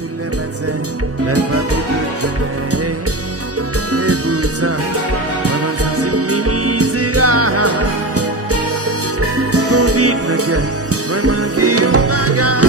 tous les matins, les papous de jeûner. Et pourtant, maman, ça c'est misérable. Qu'on dit le gars, vraiment qui est au bagarre.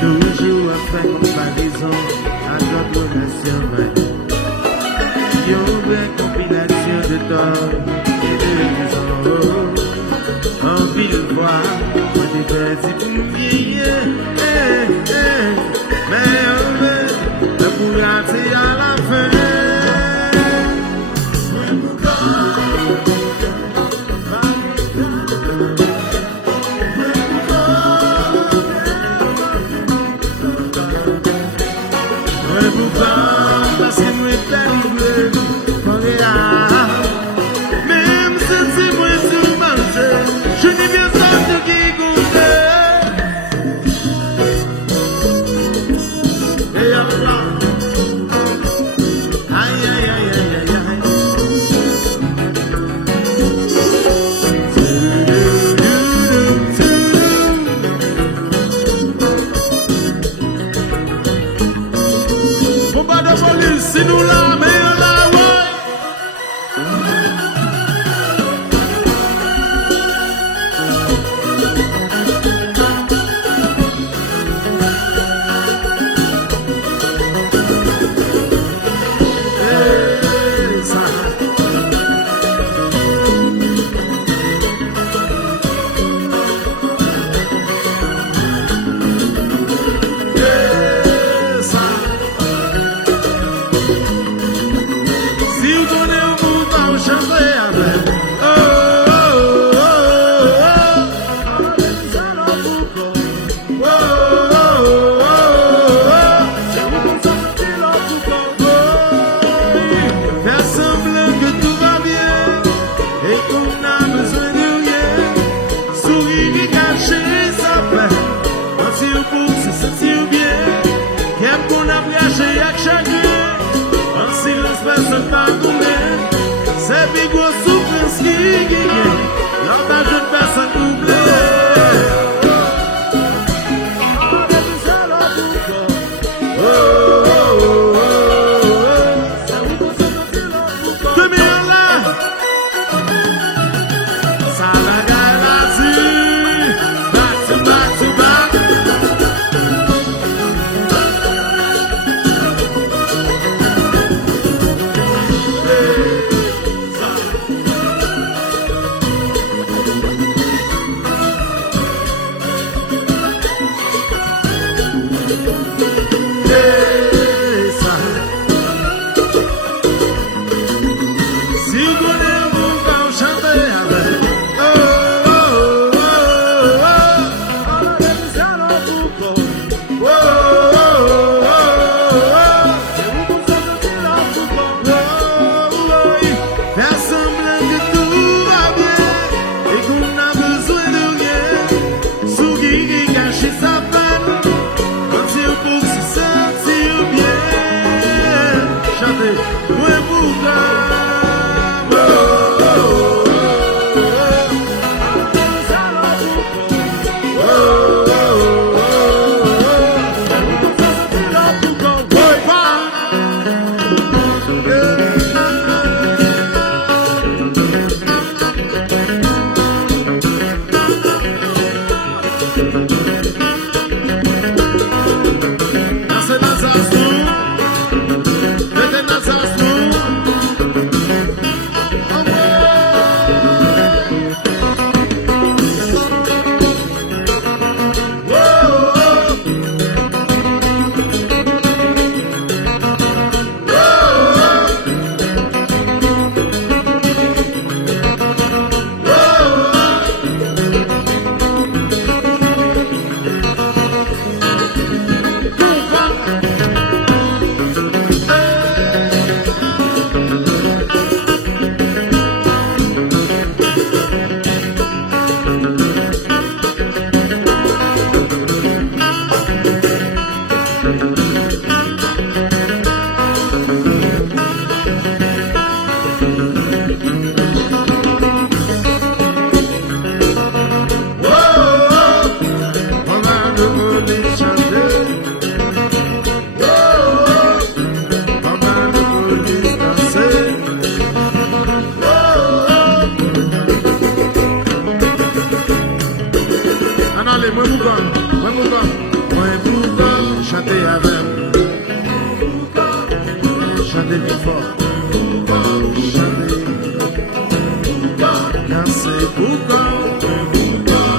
Toujours à faire comparaison à d'autres nations. Il y a une compilation de torts et de raisons. En ville voix, on est perdu pour briller. Mais on veut le pour rater à la fin. Même si moi tout manger, je n'ai bien senti qui goûter. Et à quoi? Aïe, aïe, aïe, aïe, aïe, aïe. Faut pas de police, si nous la meilleure la c'est big gros souffrance qui gagne. L'homme de personne oubliée. Chantez avec. Chantez plus fort. Chantez. Dansez boucan.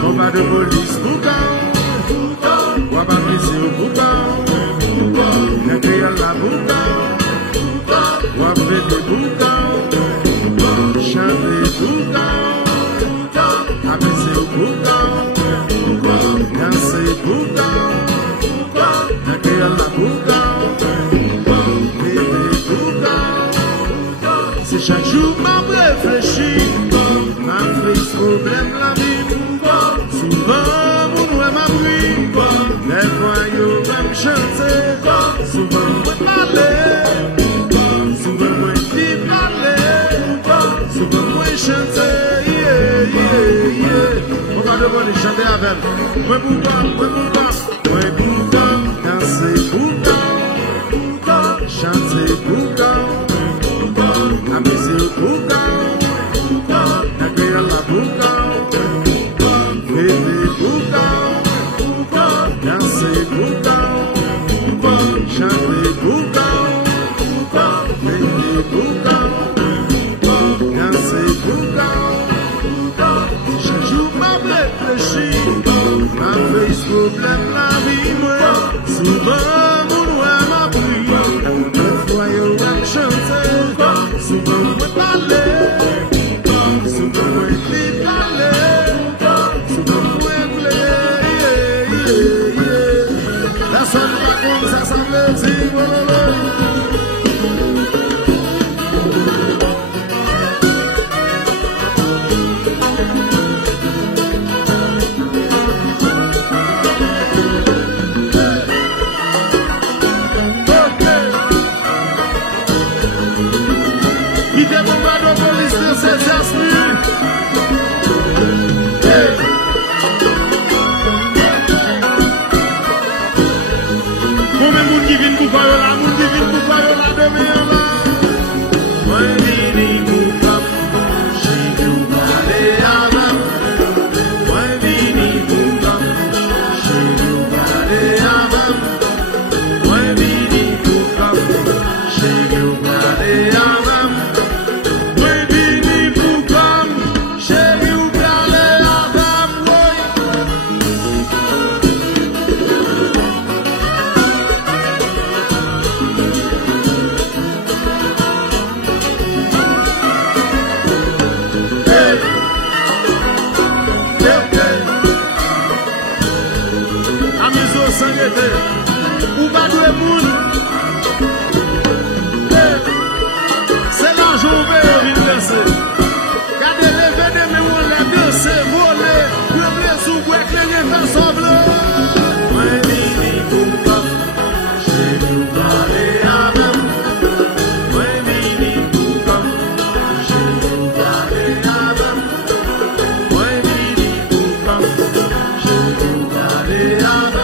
Combat de police boucan. Waba brisé au boucan. L'accueil la boucan. Wabé de boucan. Chantez boucan. Abaissé au boucan. Dansez boucan. L'accueil la boucan. C'est chaque jour m'a réfléchi, m'a fait ce problème la vie. Souvent, mon ouais m'a pris, les voyous même chanter. Souvent, moi parler, souvent, moi dit parler, souvent, moi chanter. On va devoir chanter avec. Moi boucan, danser boucan, chanter boucan. Abaissé au boucan, l'accueil à la boucan, fêter boucan, danser boucan, chanter boucan, fêter boucan, danser boucan. Chaque jour m'a réfléchi, m'a fait ce problème la vie, moi. Souvent, mon roi m'a pris, le foyer m'a chanté. Souvent, moi parler, souvent, moi parler, souvent, moi plaider. La sonne pas comme ça, ça veut dire, ou pas de monde. C'est l'argent ouvert, il laisse. Gardez les vénèmes, mais on l'a dansé, volé. Premier sous quoi que les gens semblent. Moi, Vini, Pouka, j'ai dû parler avec. Moi, Vini, Pouka, j'ai dû parler avec. Moi, Vini, Pouka, j'ai dû parler avec.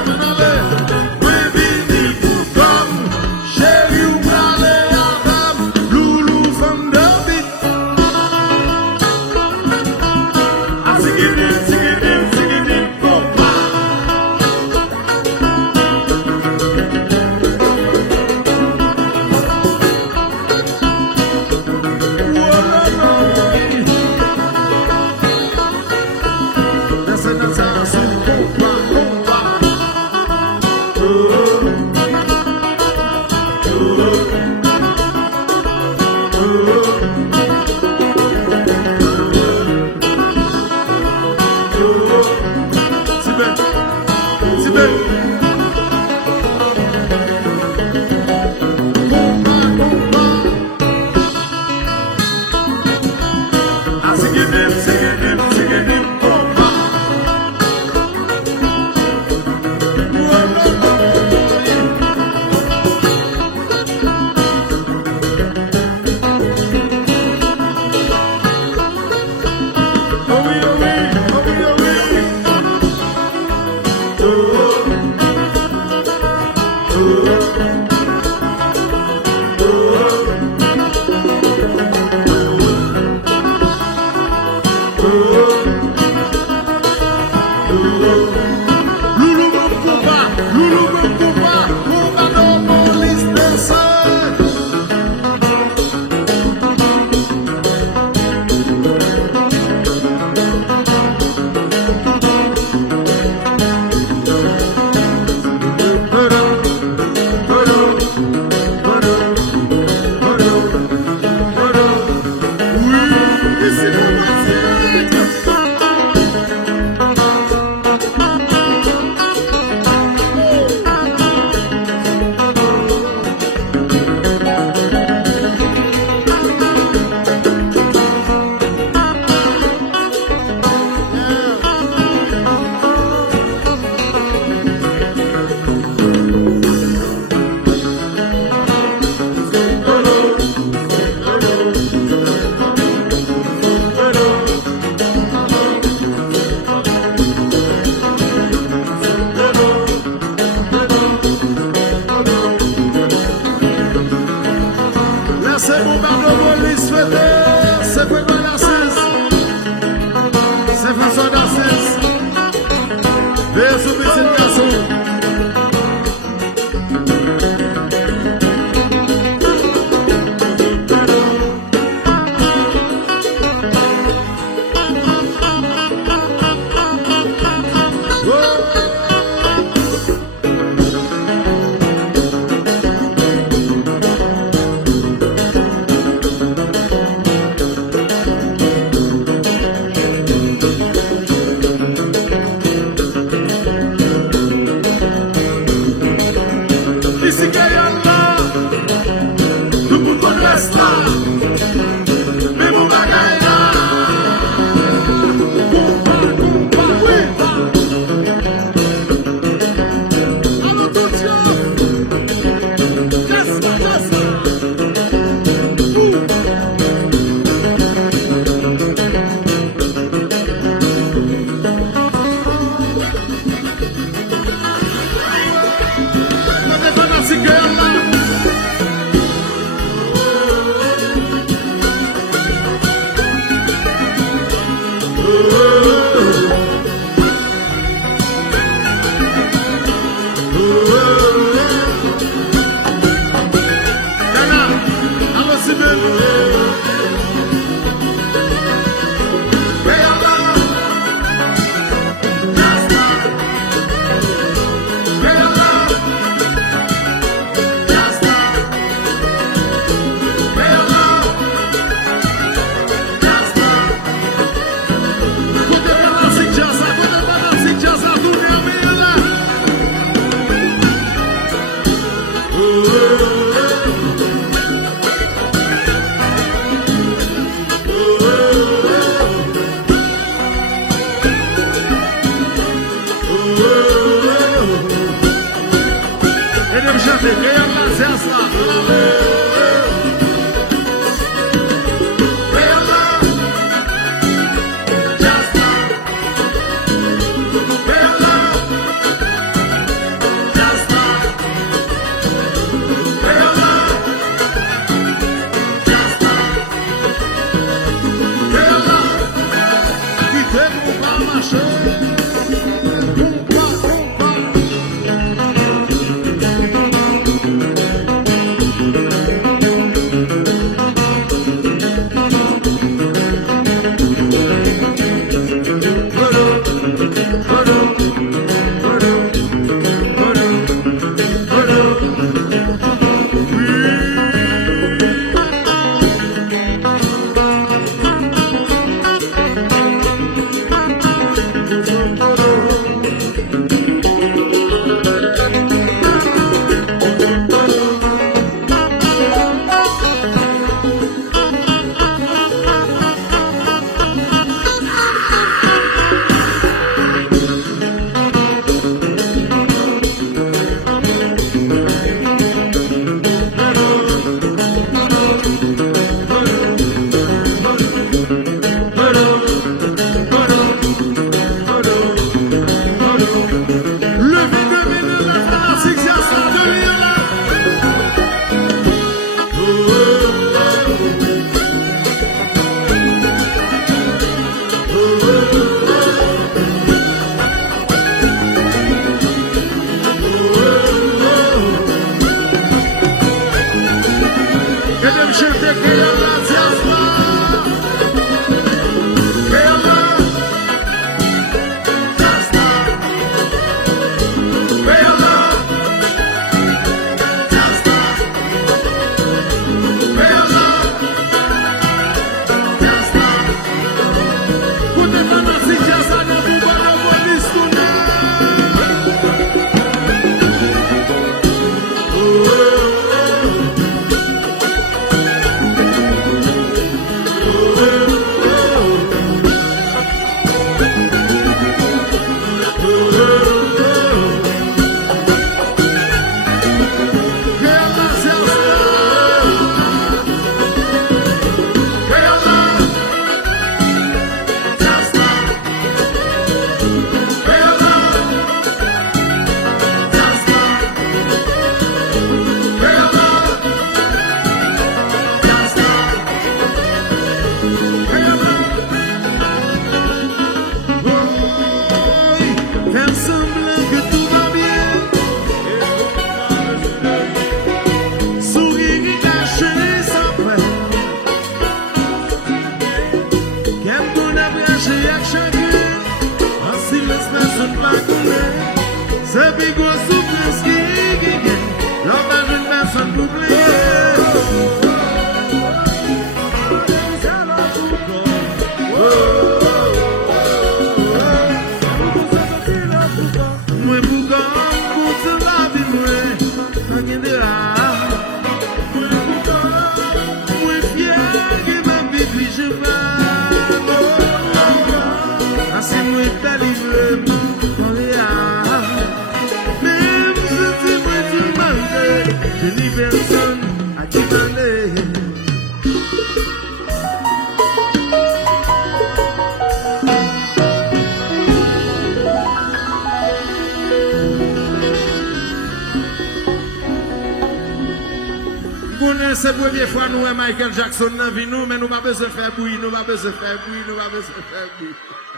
C'est la première fois nous Michael Jackson dans vie nous, mais nous pas besoin de faire bruit, nous pas besoin de faire bruit, nous pas besoin de faire bruit.